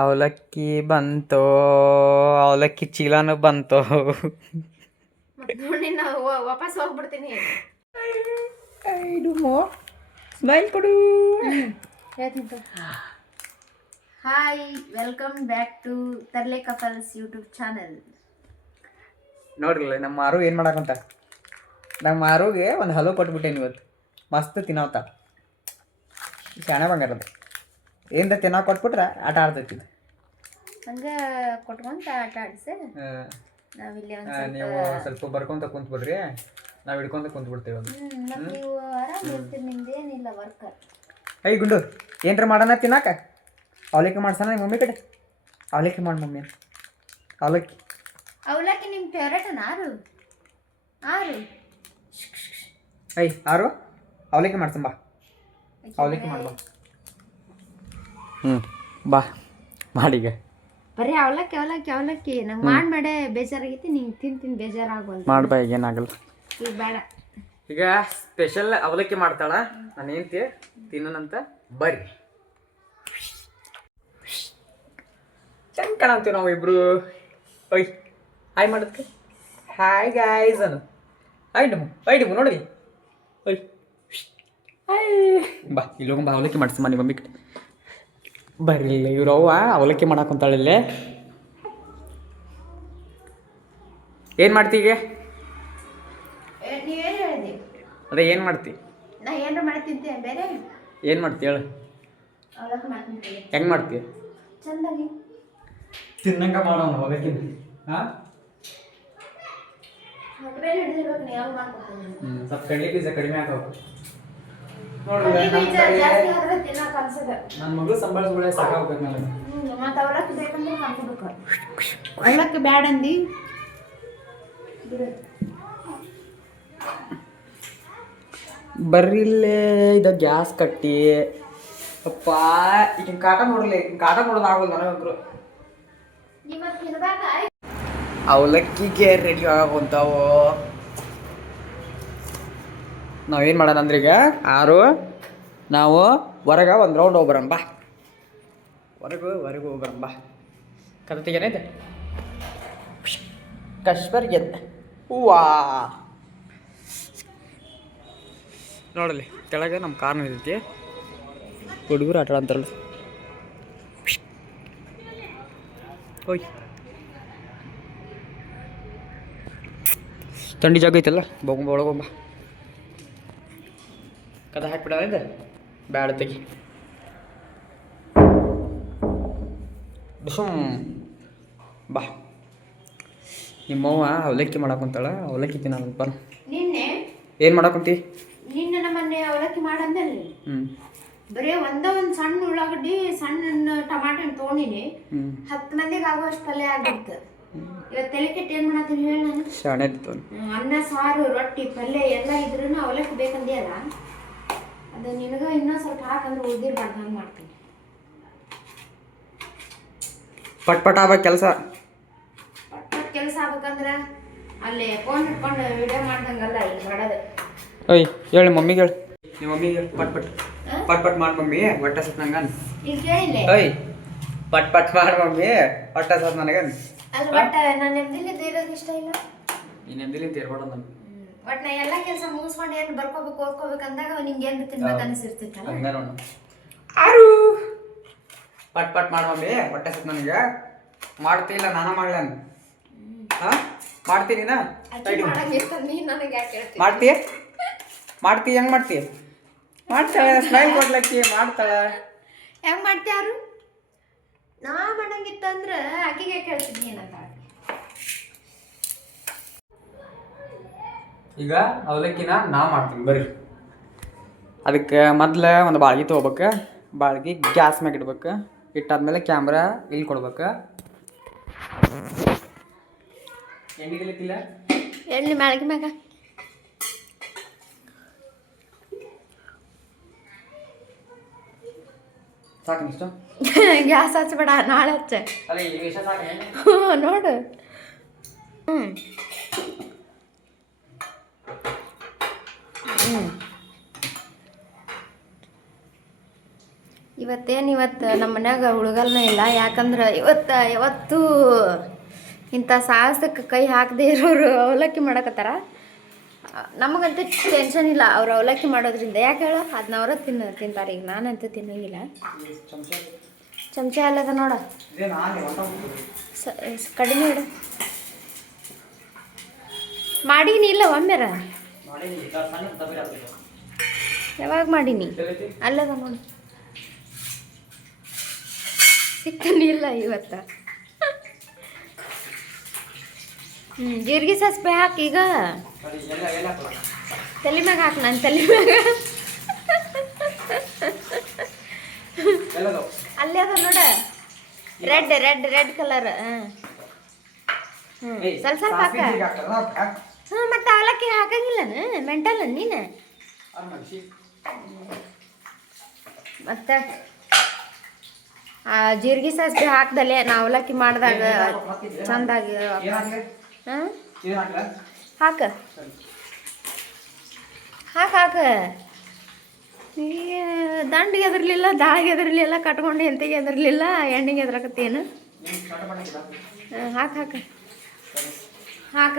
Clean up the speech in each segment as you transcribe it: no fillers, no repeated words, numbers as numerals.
ಅವಲಕ್ಕಿ ಬಂತು, ಅವಲಕ್ಕಿ ಚೀಲನೂ ಬಂತು. ನೋಡಿ ನಾವು ವಾಪಸ್ ಹೋಗ್ಬಿಡ್ತೀನಿ. ಸ್ಮೈಲ್ ಕೊಡು. Hi, welcome back to Tarle couples YouTube channel. ನೋಡ್ರಲ್ಲ ನಮ್ಮ ಮಾರು ಏನು ಮಾಡಕ್ಕಂತ. ನಮ್ಮ ಮಾರುಗೆ ಒಂದು ಹಲೋ ಕೊಟ್ಬಿಟ್ಟೇನಿ ಇವತ್ತು. ಮಸ್ತ್ ತಿನ್ನೋತ ಶಾಣೆ ಬಂಗಾರದ ಏನ್ರ ತಿನ್ನೋ ಕೊಟ್ಬಿಟ್ರೆ ಆಟ ಆಡ್ತೈತಿ. ಹಂಗೆ ಕೊಟ್ಕೊಂತ ಆಟ ಆಡಿಸಿ ನಾವಿಲ್ಲಿ ನೀವು ಸ್ವಲ್ಪ ಬರ್ಕೊಂತ ಕುಂತ್ಬಿಡ್ರಿ, ನಾವು ಹಿಡ್ಕೊಂತ ಕುಂತ್ಬಿಡ್ತೇವೆ. ನೀವು ಆರಾಮ್ ಇರ್ತೀರಿ, ನಿಮ್ದೇನಿಲ್ಲ ವರ್ಕ್. ಐ ಗುಂಡು ಏನ್ರ ಮಾಡೋಣ ತಿನ್ನಾಕ. ಅವಲಕ್ಕಿ ಮಾಡ್ಸೋಣ ನಿಮ್ಮ ಮಮ್ಮಿ ಕಡೆ. ಅವಲಕ್ಕಿ ಮಾಡಿ ಮಮ್ಮಿ. ಅವಲಕ್ಕಿ ಅವಲಕ್ಕಿ ನಿಮ್ಮ ಫೇವ್ರೇಟನ? ಆರು ಐ ಆರು ಅವಲಕ್ಕಿ ಮಾಡ್ಸಂಬ. ಅವಲಕ್ಕಿ ಮಾಡ್ಬಾ. ಬಾ ಮಾಡೀಗ. ಬರೀ ಅವಲಕ್ಕಿ ಅವಲಕ್ಕಿ ಅವಲಕ್ಕಿ ನಂಗೆ ಮಾಡೇ ಬೇಜಾರಾಗೈತಿ. ನಿಂಗೆ ತಿಂದು ಬೇಜಾರಾಗಲ್ಲ. ಮಾಡ್ಬಾ, ಈಗ ಏನಾಗಲ್ಲ. ಈಗ ಬೇಡ. ಈಗ ಸ್ಪೆಷಲ್ ಅವಲಕ್ಕಿ ಮಾಡ್ತಾಳ ನಾನು ಏನ್ತಿ ತಿನ್ನೋಣಂತ ಬರ್ರಿ. ಚಂದ ಕಾಣಂತೀವಿ ನಾವು ಇಬ್ರು. ಒಯ್ ಹಾಯ್ ಮಾಡೋದಕ್ಕೆ ಹಾಯ್ ಗಾಯ್ಸ್ ಅನು. ಐಟಮು ನೋಡಿ. ಒಯ್ ಬಾ ಇಲ್ಲಿ ಹೋಗಂಬ. ಅವಲಕ್ಕಿ ಮಾಡಿಸ್ಮ ನಿಮ್ಮ ಮಮ್ಮಿ ಕಡೆ ಬರ್ರಿ. ಇವ್ರು ಅವ್ವ ಅವಲಕ್ಕಿ ಮಾಡಾಕೊಂತಾಳಲ್ಲೇ. ಏನು ಮಾಡ್ತಿ ಈಗ? ನೀವೇನು ಹೇಳಿದೆ? ಅದೇ ಏನು ಮಾಡ್ತಿ? ನಾ ಏನಾರ ಮಾಡ್ತಿದ್ದೆ ಬೇರೆ. ಏನು ಮಾಡ್ತಿ ಹೇಳು? ಅವಲಕ್ಕಿ ಮಾಡ್ತಿದ್ದೆ. ಹೆಂಗೆ ಮಾಡ್ತಿ? ಚಂದಾಗಿ ತಿನ್ನಂಗ ಮಾಡೋಣ ಅವಲಕ್ಕಿ. ಹಾಂ ಬೇರೆ ಹಿಡಿದಿರ್ಬೇಕು. ನೀವು ಯಾವಾಗ ಮಾಡ್ಕೊಡ್ತೀನಿ? ಸ್ವಲ್ಪ ಕಡಲೆ ಬೀಜ ಕಡಿಮೆ ಹಾಕೋ ಜಾಸ್ತಿ ಆದ್ರೆ ತಿನ್ನಕ್ಕೆ ಅನ್ಸದ. ನನ್ನ ಮಗಳು ಸಂಬಳಿಸ್ಬಿಡ ಸಾಕಾಗ್ಬೇಕು ನನಗೆ. ಮತ್ತೆ ಅವಲಕ್ಕಿ ಬೇಕಂದ್ರೆ ಮಾಡ್ಕೋಬೇಕು. ಅವಲಕ್ಕಿ ಬ್ಯಾಡ ಅಂದಿ ಬರ್ರಿಲ್ಲೇ. ಇದು ಗ್ಯಾಸ್ ಕಟ್ಟಿ ಅಪ್ಪ ಈಗ ಕಾಟ ನೋಡಲಿ. ಕಾಟ ನೋಡೋದು ಆಗೋದು ನನಗಂತರು. ಅವಲಕ್ಕಿಗೆ ರೆಡಿ ಆಗೋಂತಾವು. ನಾವೇನು ಮಾಡೋಣ ಅಂದ್ರೆ ಈಗ ಆರು ನಾವು ಹೊರಗೆ ಒಂದು ರೌಂಡ್ ಹೋಗ್ಬರೋಣ ಬಾ. ಹೊರಗೆ ಹೋಗ್ಬರೋಣ ಬಾ. ಕತೆಗೇನೈತೆ ಕಶ್ಮೀರ್ ಗೆದ್ದ ಹೂವಾ ನೋಡಲಿ. ಕೆಳಗೆ ನಮ್ಮ ಕಾರ್ ನಿಲ್ತೈತಿ. ಹುಡುಗರು ಆಟ ಆಡ್ತಾರಲ್ಲ. ಓಯ್ ಥಂಡಿ ಜಾಗ ಐತಲ್ಲ, ಬೊಂಬ ಒಳಗೊಂಬ. ಕದ ಹಾಕ್ಬಿಡ ಇದೆ ಬ್ಯಾಡ ತೆಗಿ. ಸುಮ್ ಬಾ. ನಿಮ್ಮವ್ವ ಅವಲಕ್ಕಿ ಮಾಡಾಕೊಂತಾಳ. ಅವಲಕ್ಕಿ ತಿನ್ನೋಣಪ್ಪ. ನಿನ್ನೆ ಏನು ಮಾಡಾಕೊಂತಿ? ನಿನ್ನೆ ನಮ್ಮನ್ನೆ ಅವಲಕ್ಕಿ ಮಾಡಂದಲ್ಲಿ ಬರೀ ಒಂದು ಸಣ್ಣ ಉಳ್ಳಾಗಡ್ಡಿ ಸಣ್ಣ ಟಮಾಟೆ ತೊಗೊಂಡಿನಿ. 10 ಮಂದಿಗೆ ಆಗುವಷ್ಟು ಪಲ್ಯ ಆಗ್ಬಿಡ್ತು. ಇವತ್ತು ತಲೆ ಕೆಟ್ಟು ಏನು ಮಾಡತ್ತೀನಿ ಹೇಳಿ ನಾನು. ಶಾಣೆ ಅನ್ನ ಸಾರು ರೊಟ್ಟಿ ಪಲ್ಯ ಎಲ್ಲ ಇದ್ರೂ ಅವಲಕ್ಕಿ ಬೇಕಂದಿಯಲ್ಲ, ಅದು ನಿನಗೆ ಇನ್ನೊಂದು ಸ್ವಲ್ಪ ಹಾಕಂದ್ರೆ ಉಳ್ದಿರ್ಬಾರ್ದು. ಹಂಗೆ ಮಾಡ್ತೀನಿ. ಪಟ್ ಆಗ್ಬೇಕು ಕೆಲಸ. ಪಟ್ ಕೆಲಸ ಆಗ್ಬೇಕಂದ್ರೆ ಅಲ್ಲಿ ಫೋನ್ ಇಟ್ಕೊಂಡು ವಿಡಿಯೋ ಮಾಡ್ದಂಗಲ್ಲ ಇಲ್ಲಿ ಮಾಡೋದು. ಓಯ್ ಹೇಳಿ ಮಮ್ಮಿಗೆ ಹೇಳಿ. ನಿಮ್ಮ ಮಮ್ಮಿಗೆ ಹೇಳಿ ಪಟ್ ಮಾಡಿ ಮಮ್ಮಿ ಹೊಟ್ಟೆ ಸತ್ ನಂಗೆ. ಈಗ ಕೇಳಿಲ್ಲ. ಓಯ್ ಪಟ್ ಮಾಡಿ ಮಮ್ಮಿ ಹೊಟ್ಟೆ ಸತ್ ನನಗೆ. ಅಲ್ಲಿ ಒಟ್ಟು ನಾನು ನೆಮ್ಮದಿಲಿ ಇರೋದು ಇಷ್ಟ ಇಲ್ಲ. ಈ ನೆಮ್ಮದಿಲಿ ತಿರ್ಬೇಡ ನಾನು. ಒಟ್ಟು ನಾ ಎಲ್ಲ ಕೆಲಸ ಮುಗಿಸ್ಕೊಂಡು ಏನು ಬರ್ಕೋಬೇಕು ಓದ್ಕೋಬೇಕು ಅಂದಾಗ ನಿಂಗೆ ಏನು ತಿನ್ಬೇಕು ಅನಿಸಿರ್ತಿತ್ತಲ್ಲ. ಹಂಗೆ ನೋಡು. ಆರು ಪಟ್ ಮಾಡಿ ಮಮ್ಮಿ ಹೊಟ್ಟೆ ಸತ್ ನನಗೆ. ಮಾಡ್ತಿಲ್ಲ ನಾನ ಮಾಡ್ಲ. ಹಾಂ ಮಾಡ್ತೀನಿ ನಾ. ಮಾಡ್ತಿ ಹೆಂಗೆ ಮಾಡ್ತಿ? ಮಾಡ್ತಾಳೆ ಸ್ಮೈಲ್ ಕೊಡ್ಲಕ್ಕಿ ಮಾಡ್ತಾಳೆ. ಹೆಂಗೆ ಮಾಡ್ತೀಯಾರು? ನಾ ಮಾಡಂಗಿತ್ತಂದ್ರೆ ಆಕೆಗೆ ಕೇಳ್ತಿದ್ನಿ ಏನಂತ. ಈಗ ಅವಲಕ್ಕಿನ ನಾ ಮಾಡ್ತೀನಿ ಬರ್ರಿ. ಅದಕ್ಕೆ ಮೊದ್ಲು ಒಂದು ಬಾಳ್ಗಿ ತೊಗೋಬೇಕು. ಬಾಳ್ಗಿ ಗ್ಯಾಸ್ ಮ್ಯಾಗ ಇಡ್ಬೇಕು. ಇಟ್ಟಾದ್ಮೇಲೆ ಕ್ಯಾಮ್ರಾ ಇಲ್ಲಿ ಕೊಡ್ಬೇಕು. ಎಣ್ಣೆ ಇಡ್ಲಿಕ್ಕಿಲ್ಲ. ಎಣ್ಣೆ ಮ್ಯಾಳ್ಗಿ ಮ್ಯಾಗ ಸಾಕು ಇಷ್ಟ. ಗ್ಯಾಸ್ ಹಚ್ಬೇಡ, ನಾಳೆ ಹಚ್ಚ. ಅಲ್ಲ ಈಗ ಇಷ್ಟ ಸಾಕು. ನೋಡು. ಇವತ್ತು ನಮ್ಮ ಮನ್ಯಾಗ ಉಳ್ಗಲ್ನ ಇಲ್ಲ, ಯಾಕಂದ್ರೆ ಯಾವತ್ತೂ ಇಂಥ ಸಾಹಸಕ್ಕೆ ಕೈ ಹಾಕದೇ ಇರೋರು ಅವಲಕ್ಕಿ ಮಾಡಕತ್ತಾರ. ನಮಗಂತೂ ಟೆನ್ಷನ್ ಇಲ್ಲ ಅವ್ರು ಅವಲಕ್ಕಿ ಮಾಡೋದ್ರಿಂದ. ಯಾಕೆ ಹೇಳೋ, ಅದನ್ನ ಅವರ ತಿಂತಾರೆ. ಈಗ ನಾನಂತೂ ತಿನ್ನಂಗಿಲ್ಲ. ಚಮಚ ಅಲ್ಲದ ನೋಡ, ಕಡಿಮೆ ಇಡು. ಮಾಡೀನಿ ಇಲ್ಲ ಒಮ್ಮೆರ, ಯಾವಾಗ ಮಾಡೀನಿ ಅಲ್ಲದ ನೋಡಿ. ಸಿಕ್ಕನಿ ಇಲ್ಲ ಇವತ್ತು. ಜೀರಿಗೆ ಸಾಸಿವೆ ಹಾಕಿ ಈಗ ತಲೆ ಮ್ಯಾಗ ಹಾಕಿ, ನಾನು ತಲೆ ಮ್ಯಾಗ ಅಲ್ಲೇ ಅದ ನೋಡ, ರೆಡ್ ರೆಡ್ ರೆಡ್ ಕಲರ್. ಸ್ವಲ್ಪ ಸ್ವಲ್ಪ ಹಾಕ. ಮತ್ತೆ ಅವಲಕ್ಕಿ ಹಾಕಂಗಿಲ್ಲನ, ಮೆಂಟಲ್ಲ ನೀನು. ಮತ್ತೆ ಜೀರಿಗೆ ಸಾಸಿವೆ ಹಾಕ್ದಲೆ ನಾ ಅವಲಕ್ಕಿ ಮಾಡಿದಾಗ ಚಂದಾಗಿ ಹಾಕ ಹಾಕ ಹಾಕ. ದಂಡಿಗೆ ಎದರ್ಲಿಲ್ಲ, ದಾಳಿಗೆ ಎದರ್ಲಿಲ್ಲ, ಕಟ್ಕೊಂಡು ಎಂತಿಗೆ ಎದರ್ಲಿಲ್ಲ, ಎಣ್ಣೆಗೆ ಎದ್ರಾಕತ್ತೇನು. ಹಾಕ ಹಾಕ ಹಾಕ.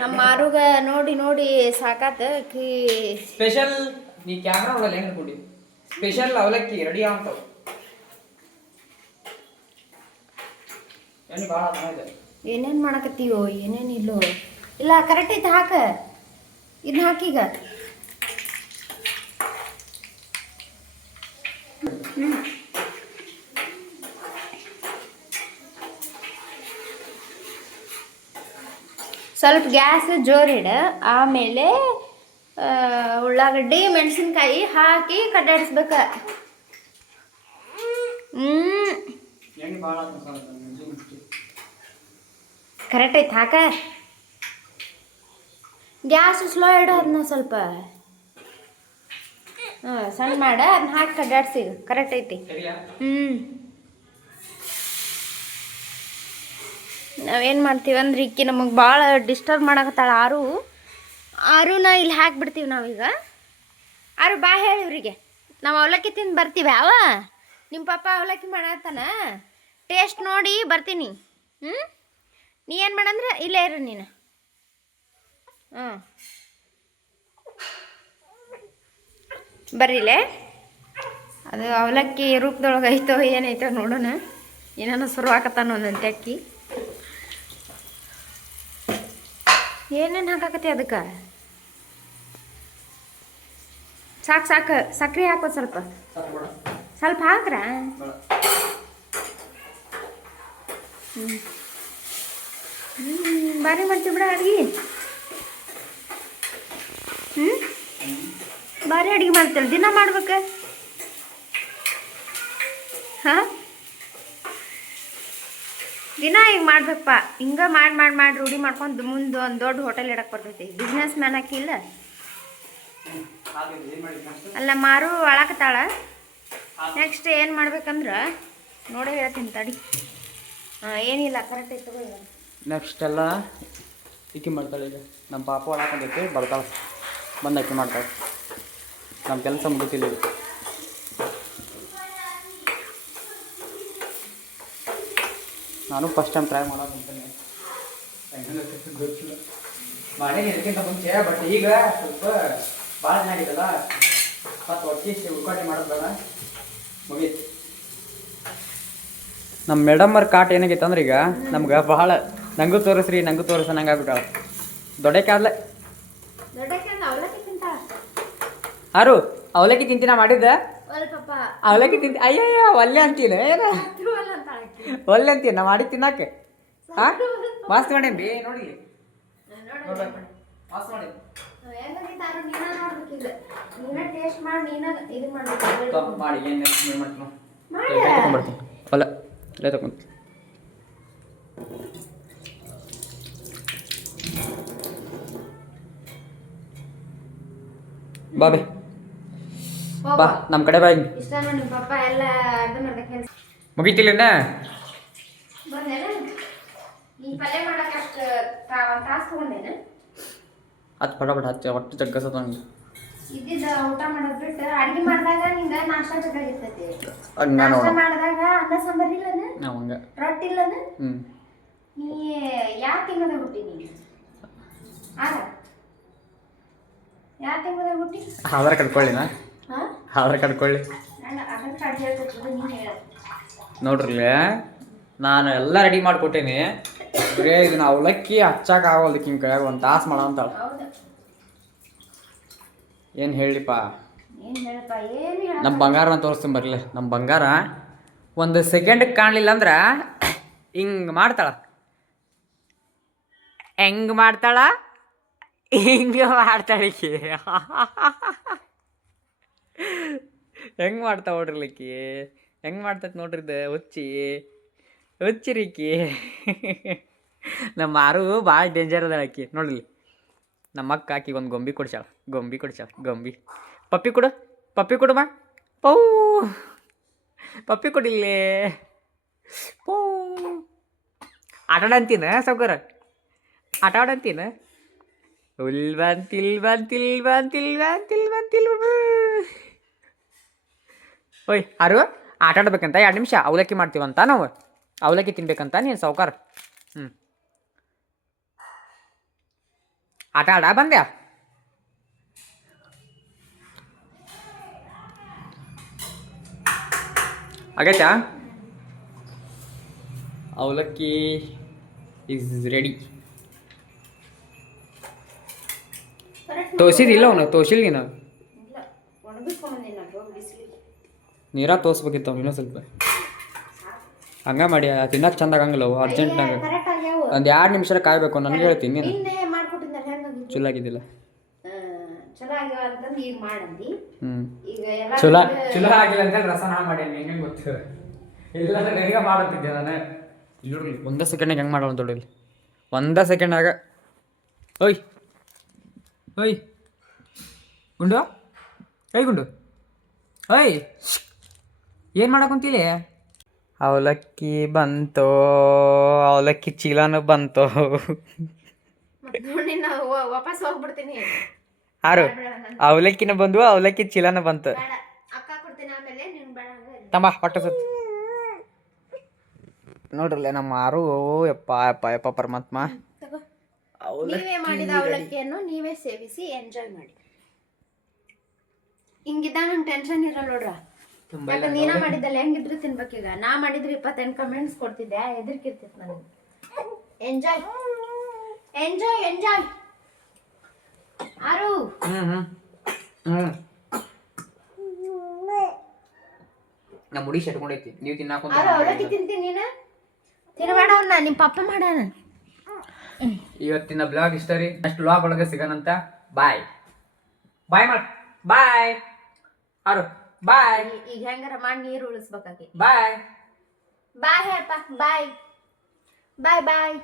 ನಮ್ಮ ಮಾರುಗ ನೋಡಿ ನೋಡಿ ಸಾಕಾತ. ಸ್ಪೆಷಲ್ ನೀ ಕ್ಯಾಮ್ರಾ ಒಳಗೆ ಹೆಂಗೆ ಕೊಡಿ, ಸ್ಪೆಷಲ್ ಅವಲಕ್ಕಿ ರೆಡಿ ಆಗ್ತಾವ. ಏನೇನು ಮಾಡಕತ್ತೀವೋ ಏನೇನಿಲ್ಲೋ. ಇಲ್ಲ ಕರೆಕ್ಟ್ ಐತೆ, ಹಾಕ. ಇದನ್ನ ಹಾಕೀಗ. ಸ್ವಲ್ಪ ಗ್ಯಾಸ್ ಜೋರಿಡ, ಆಮೇಲೆ ಉಳ್ಳಾಗಡ್ಡಿ ಮೆಣಸಿನ್ಕಾಯಿ ಹಾಕಿ ಕಡ್ಡಾಡಿಸ್ಬೇಕ. ಕರೆಕ್ಟ್ ಐತೆ, ಹಾಕ. ಗ್ಯಾಸ್ ಸ್ಲೋ ಇಡು, ಅದನ್ನ ಸ್ವಲ್ಪ ಸಣ್ಣ ಮಾಡ, ಅದನ್ನ ಹಾಕಿ ಕಡ್ಡಾಡ್ಸಿ. ಕರೆಕ್ಟ್ ಐತಿ. ನಾವೇನು ಮಾಡ್ತೀವಿ ಅಂದ್ರೆ ಈಕಿ ನಮಗೆ ಭಾಳ ಡಿಸ್ಟರ್ಬ್ ಮಾಡಕತ್ತಾಳ. ಆರುನ ಇಲ್ಲಿ ಹಾಕಿಬಿಡ್ತೀವಿ ನಾವೀಗ. ಆರು ಬಾ ಹೇಳಿ ಇವ್ರಿಗೆ, ನಾವು ಅವಲಕ್ಕಿ ತಿಂದು ಬರ್ತೀವಿ. ನಿಮ್ಮ ಪಾಪ ಅವಲಕ್ಕಿ ಮಾಡತ್ತಾನ, ಟೇಸ್ಟ್ ನೋಡಿ ಬರ್ತೀನಿ. ನೀ ಏನು ಮಾಡಂದ್ರೆ ಇಲ್ಲೇ ಇರು ನೀನು. ಬರ್ರಿಲೇ. ಅದು ಅವಲಕ್ಕಿ ರೂಪದೊಳಗೆ ಐತೋ ಏನೈತೋ ನೋಡೋಣ. ಏನೇನೋ ಶುರುವಾಕತ್ತಾನ ಒಂದೊಂದು ಅಕ್ಕಿ. ಏನೇನು ಹಾಕಾಕತ್ತಿ ಅದಕ್ಕೆ? ಸಾಕು ಸಾಕು, ಸಕ್ರೆ ಹಾಕೋ ಸ್ವಲ್ಪ ಸ್ವಲ್ಪ ಹಾಕ್ರ. ಭಾರಿ ಮಾಡ್ತೀವಿ ಬಿಡ ಅಡ್ಗೆ. ಭಾರಿ ಅಡುಗೆ ಮಾಡ್ತೀವಿ, ದಿನ ಮಾಡ್ಬೇಕು. ಹಾಂ, ದಿನ ಈಗ ಮಾಡ್ಬೇಕಪ್ಪ. ಹಿಂಗೆ ಮಾಡಿ ಮಾಡಿ ಮಾಡಿ ರೂಢಿ ಮಾಡ್ಕೊಂಡು ಮುಂದೆ ಒಂದು ದೊಡ್ಡ ಹೋಟೆಲ್ ಇಡಕ್ಕೆ ಬರ್ತೈತಿ. ಬಿಸ್ನೆಸ್ ಮ್ಯಾನ್ ಹಾಕಿಲ್ಲ ಅಲ್ಲ, ಮಾರು ಅಳಾಕತ್ತಾಳ. ನೆಕ್ಸ್ಟ್ ಏನು ಮಾಡ್ಬೇಕಂದ್ರೆ ನೋಡೇ ಹೇಳ್ತೀನಿ ತಡಿ. ಏನಿಲ್ಲ, ಕರೆಕ್ಟ್ ಐತೆ. ನೆಕ್ಸ್ಟ್ ಎಲ್ಲ ಇಕ್ಕಿ ಮಾಡ್ತಾಳೆ. ಈಗ ನಮ್ಮ ಪಾಪ ಒಳಕಂದೈತಿ, ಬರ್ತಾಳೆ, ಬಂದು ಅಕ್ಕಿ ಮಾಡ್ತಾಳೆ. ನಮ್ಮ ಕೆಲಸ ಮುಗಿತಿಲ್ಲ. ನಾನು ಫಸ್ಟ್ ಟೈಮ್ ಟ್ರೈ ಮಾಡೋದಂತಾನೆ ಗೊತ್ತಿಲ್ಲ. ಮಾಡೇನಿ ಅದಕ್ಕಿಂತ ಮುಂಚೆ, ಬಟ್ ಈಗ ಸ್ವಲ್ಪ ಭಾಳ ಚೆನ್ನಾಗಿದಲ್ಲ, ಮತ್ತು ಒಟ್ಟಿಸಿ ಉಳ್ಕಾಟಿ ಮಾಡೋದಲ್ಲ ಮುಗೀತು. ನಮ್ಮ ಮೇಡಮ್ಮರ ಕಾಟ ಏನಾಗೈತೆ ಅಂದ್ರೆ ಈಗ ನಮ್ಗೆ ಭಾಳ ನಂಗೂ ತೋರಿಸ್ರಿ ನಂಗೂ ತೋರಿಸ ಆಗ್ಬಿಟ್ಟಾಳ. ದೊಡ್ಡಕ್ಕಾದ್ಲೆ ಆರು ಅವಲಕ್ಕಿ ತಿಂತಿನ ಮಾಡಿದ್ದೆ. ಅವಲಕ್ಕಿ ತಿಂತಿ ಅಯ್ಯಯ್ಯ ಒಲ್ಲೆ ಅಂತೀನಿ. ಏನು ಒಲ್ಲೆ ಅಂತೀನಿ ನಾ ಮಾಡಿ ತಿನ್ನಕ್ಕೆ. ಹಾಂ, ಮಸ್ತ್ ಮಾಡೇನಿ ಬೇ. ನೋಡಿ ಮಸ್ತ್ ಮಾಡಿ ಮಾಡಿ ಏನು ಮಾಡ್ತೀನಿ ಹೊಲ ಅಲ್ಲೇ ತಗೊಂಡು. ಬಾಬೆ ಬಾ ನಮ್ಮ ಕಡೆ ಬಾ. ಮುಗೀತಿಲ್ಲ ಅದು ಪಟ ಪಟ ಹಚ್ಚ ಒಟ್ಟು ಜಗ್ಗಸದ ನಂಗೆ. ಇದ್ದಿದ್ದ ಊಟ ಮಾಡೋದ್ ಬಿಟ್ಟು ಅಡ್ಗೆ ಮಾಡಿದಾಗ ನಿಂಗ ನಾಷ್ಟಾ ಬೇಕಾಗಿರ್ತೈತಿ. ಹಂಗ ನಾಷ್ಟಾ ಮಾಡಿದಾಗ ಅನ್ನ ಸಾಂಬಾರ್ ಇಲ್ಲನ, ಹಂಗ ರೊಟ್ಟಿ ಇಲ್ಲನ, ಹ್ಞೂ ನೀ ಯಾವ ತಿಂಗಳದಾಗ ಹುಟ್ಟಿನಿ? ಯಾವ ತಿಂಗಳದಾಗ ಹುಟ್ಟಿ? ಆಧಾರ್ ಕಟ್ಕೊಳ್ಳಿನ ಆಧಾರ್ ಕಟ್ಕೊಳ್ಳಿ ಅದನ್ನ ಕಾರ್ಡ್ ಹೇಳ್ಕೊಟ್ಟಿದ್ದು ನೀನು ಹೇಳ. ನೋಡ್ರಿ ನಾನು ಎಲ್ಲ ರೆಡಿ ಮಾಡಿಕೊಟ್ಟೇನಿ. ಬರೇ ಇದನ್ನ ಅವಲಕ್ಕಿ ಹಚ್ಚಾಕ ಆಗೋಲ್ದಕ್ಕೆ ಹಿಂಗೆ ಕೈಯಾಗ ಒಂದು ತಾಸು ಮಾಡೋ ಅಂತಾಳ. ಹೌದು, ಏನು ಹೇಳಿಪ್ಪ, ಏನು ಹೇಳಪ್ಪ, ಏನು ಹೇಳ. ನಮ್ಮ ಬಂಗಾರನ ತೋರಿಸ್ತೀನಿ ಬರಲಿ. ನಮ್ಮ ಬಂಗಾರ ಒಂದು ಸೆಕೆಂಡಿಗೆ ಕಾಣಲಿಲ್ಲ ಅಂದ್ರೆ ಹಿಂಗೆ ಮಾಡ್ತಾಳ. ಹೆಂಗೆ ಮಾಡ್ತಾಳ, ಹಿಂಗೆ ಮಾಡ್ತಾಳಿಕಿ. ಹೆಂಗೆ ಮಾಡ್ತಾವ ನೋಡ್ರಿಲಿಕ್ಕಿ, ಹೆಂಗೆ ಮಾಡ್ತೈತೆ ನೋಡ್ರಿದ ಹುಚ್ಚಿರಿಕಿ. ನಮ್ಮ ಮಾರು ಭಾಳ ಡೇಂಜರ್ ಅದ ಆಕಿ. ನೋಡ್ರಿ ನಮ್ಮ ಅಕ್ಕ ಆಕಿಗೆ ಒಂದು ಗೊಂಬಿ ಕೊಡ್ಸಾಳ. ಗೊಂಬಿ ಪಪ್ಪಿ ಕೊಡು ಮಾ. ಪಪ್ಪಿ ಕೊಡಿಲ್ಲೇ. ಪೂ ಆಟಾಡಂತೀನ ಸೌಕರ, ಆಟಾಡಂತೀನ. ಓಯ್ ಆರು ಆಟ ಆಡ್ಬೇಕಂತ 2 ನಿಮಿಷ ಅವಲಕ್ಕಿ ಮಾಡ್ತೀವಂತ ನಾವು. ಅವಲಕ್ಕಿ ತಿನ್ಬೇಕಂತ ನೀನು ಸಾವ್ಕಾರ. ಆಟ ಆಡ ಬಂದ್ಯಾ? ಆಗೈತಾ? ಅವಲಕ್ಕಿ ಈಸ್ ರೆಡಿ. ತೋಸಿದಿಲ್ಲ ಅವನು, ತೋಸಿಲ್ಲ ನೀನು. ನೀರ ತೋರಿಸ್ಬೇಕಿತ್ತು ಅವ್ನು ಇನ್ನೂ ಸ್ವಲ್ಪ. ಹಂಗೆ ಮಾಡಿ ತಿನ್ನಕ್ಕೆ ಚಂದ ಆಗಂಗಿಲ್ಲ ಅವು ಅರ್ಜೆಂಟ್ನಾಗ. ಒಂದು 2 ನಿಮಿಷ ಕಾಯಬೇಕು. ನನಗೆ ಹೇಳ್ತೀನಿ ನೀನು ಚಲೋ ಆಗಿದ್ದಿಲ್ಲ. ಚಲೋ ಆಗಿಲ್ಲ ಅಂತ ರಸನ ಮಾಡಿ ಹೆಂಗೆ ಗೊತ್ತು. ಇಲ್ಲ ನನಗೆ ಮಾಡುತ್ತಿದ್ದೆ ನಾನು. ಇಲ್ಲಿ ಒಂದೇ ಸೆಕೆಂಡಿಗೆ ಹೆಂಗೆ ಮಾಡೋಣ ತೊಡಲಿ. ಒಂದೇ ಸೆಕೆಂಡಾಗ ಓಯ್ ಗುಂಡು ಗುಂಡು ಓಯ್ ಏನು ಮಾಡಕ್ಕಂತೀಲಿ? ಅವಲಕ್ಕಿ ಬಂತು, ಅವಲಕ್ಕಿ ಚೀಲನೂ ಬಂತು. ವಾಪಸ್ ಹೋಗ್ಬಿಡ್ತೀನಿ. ಆರು ಅವಲಕ್ಕಿನ ಬಂದು, ಅವಲಕ್ಕಿ ಚೀಲನ ಬಂತು. ತಮ್ಮ ಹೊಟ್ಟೆ ಸುತ್ತ ನೋಡ್ರಲ್ಲ ನಮ್ಮ ಆರು. ಯಪ್ಪ ಪರಮಾತ್ಮ. ನೀವೇ ಮಾಡಿದ ಅವಲಕ್ಕಿಯನ್ನು ನೀವೇ ಸೇವಿಸಿ ಎಂಜಾಯ್ ಮಾಡಿ. ಹಿಂಗಿದ್ದ ನಂಗೆ ಟೆನ್ಷನ್ ಇರಲ್ಲ ನೋಡ್ರ. ಯಾಕಂದ್ರೆ ನೀನ ಮಾಡಿದ್ದಲ್ಲ ಹೆಂಗಿದ್ರು ತಿನ್ಬೇಕೀಗ. ನಾ ಮಾಡಿದ್ರೆ 28 ಕಮೆಂಟ್ಸ್ ಕೊಡ್ತಿದ್ದೆ, ಎದರ್ಕಿರ್ತಿತ್ತು ನನಗೆ. ಎಂಜಾಯ್ ಆರು. ನಮ್ಮ ಮುಡಿ ಶಟ್ಕೊಂಡೈತಿ. ನೀವು ತಿನ್ನಾಕ ಅವಲಕ್ಕಿ ತಿಂತೀನಿ. ನೀನು ತಿನ್ನಬೇಡ, ಅವ್ನ ನಿಮ್ಮ ಪಪ್ಪ ಮಾಡ್ಯಾನ. ಇವತ್ತಿನ ಬ್ಲಾಗ್ ಇಷ್ಟ ರೀ. ನೆಕ್ಸ್ಟ್ ಬ್ಲಾಗ್ ಒಳಗೆ ಸಿಗೋಣಂತ. ಬಾಯ್ ಆರು ಬಾಯ್. ಈಗ ಹೆಂಗಾರ ಮಾಡಿ ನೀರು ಉಳಿಸ್ಬೇಕಾಗಿ. ಬಾಯ್ ಹೇಳಪ್ಪ. ಬಾಯ್. ಬಾಯ್.